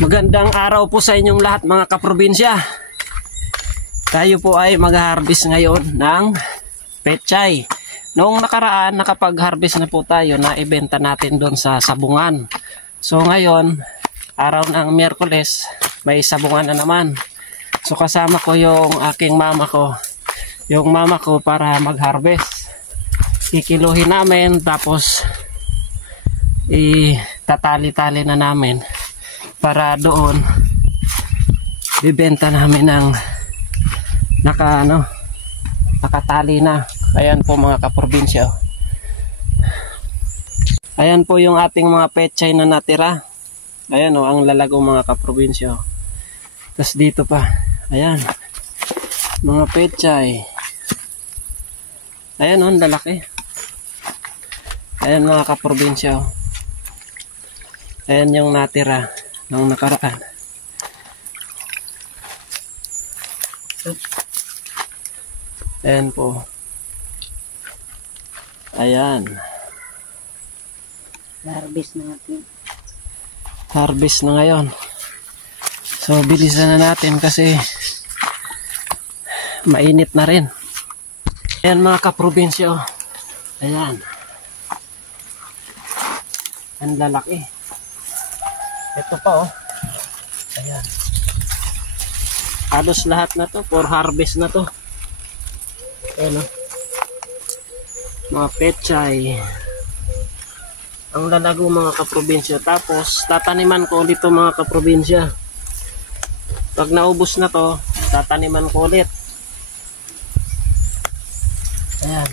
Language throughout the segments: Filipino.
Magandang araw po sa inyong lahat mga kaprobinsya. Tayo po ay mag-harvest ngayon ng pechay. Noong nakaraan nakapag-harvest na po tayo na ibenta natin doon sa sabungan. So ngayon, araw ng Miyerkules, may sabungan na naman. So kasama ko yung aking mama ko. Yung mama ko para mag-harvest. Kikiluhin namin tapos itatali-tali na namin. Para doon bibenta namin ng nakatali na. Ayan po mga kaprobinsya. Ayan po yung ating mga pechay na natira. Ayan o, ang lalago mga kaprobinsya. Tapos dito pa, ayan, mga pechay. Ayan o, ang lalaki. Ayan mga kaprobinsya. Ayan yung natira nung nakaraan. Ayan po. Ayan. Harvest na natin. Harvest na ngayon. So bilisan na natin kasi mainit na rin. Ayan mga kaprobinsya. Ayan. Ang lalaki. Ito pa oh. Ayan. Halos lahat na to for harvest na to. Ayan oh. Mga pechay. Ang lalago mga kaprobinsya. Tapos tataniman ko ulit to mga kaprobinsya. Pag naubos na to, tataniman ko ulit. Ayan.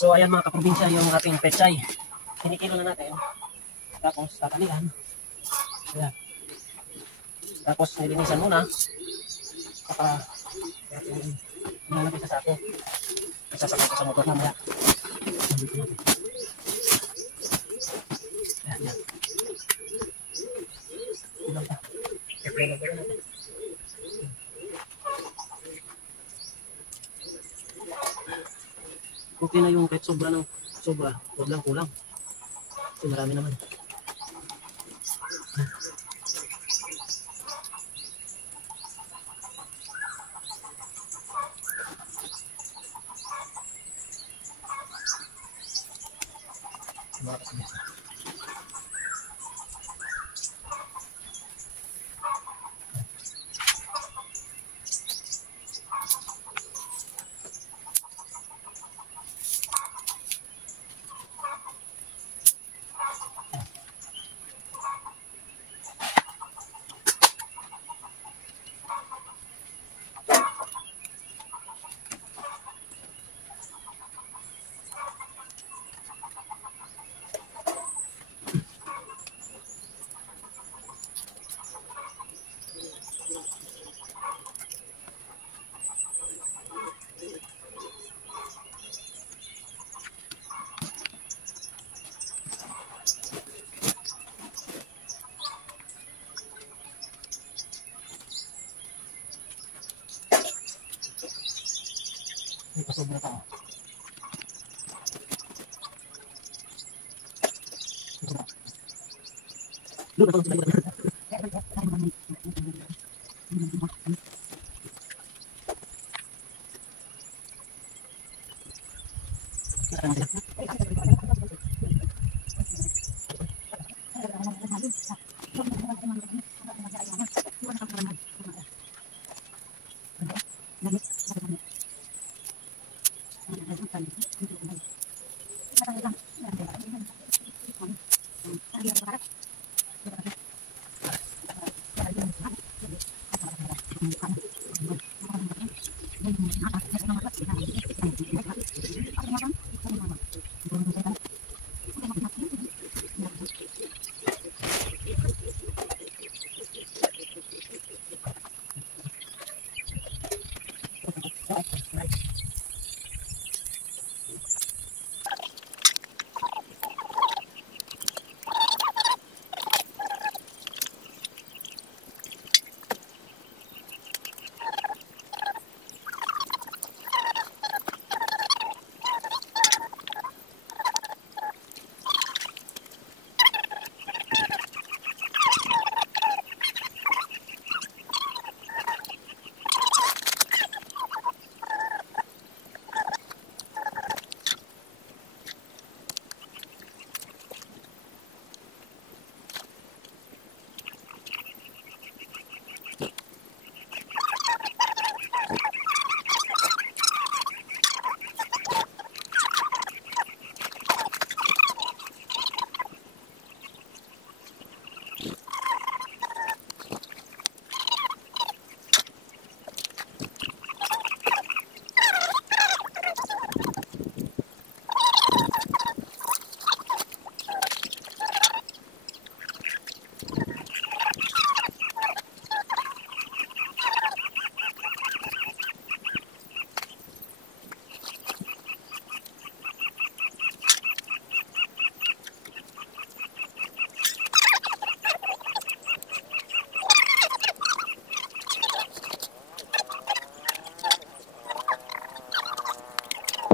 So ayan mga kaprobinsya yung ating pechay. Kinikilo na natin. Tapos tatalian. Ayan. Tapos nilinisan muna. Saka ilalagay sa sako. Isasakay ko sa motor mamaya. Ayan, ayan. Ilan pa? Ilan pa natin. Okay na yung kahit sobra ng sobra. Huwag lang kulang. Kasi marami naman.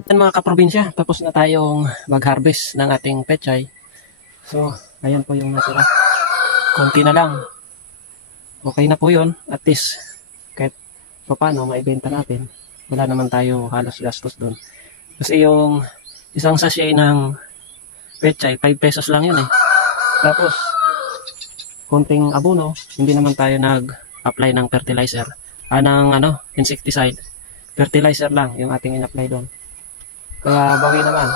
Yan mga kaprobinsya, tapos na tayong mag-harvest ng ating pechay. So, ayan po yung natira. Konti na lang. Okay na po yun. At least, kahit paano maibenta natin. Wala naman tayo halos gastos doon. Kasi yung isang sachet ng pechay, 5 pesos lang yun eh. Tapos, konting abono, hindi naman tayo nag-apply ng fertilizer. Insecticide. Fertilizer lang yung ating in-apply doon. Kaya bawi naman,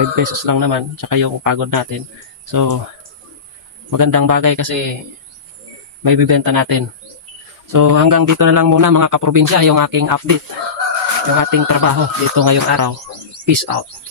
5 pesos lang naman, tsaka yung pagod natin. So, magandang bagay kasi may bibenta natin. So, hanggang dito na lang muna mga kaprobinsya yung aking update, yung ating trabaho dito ngayong araw. Peace out.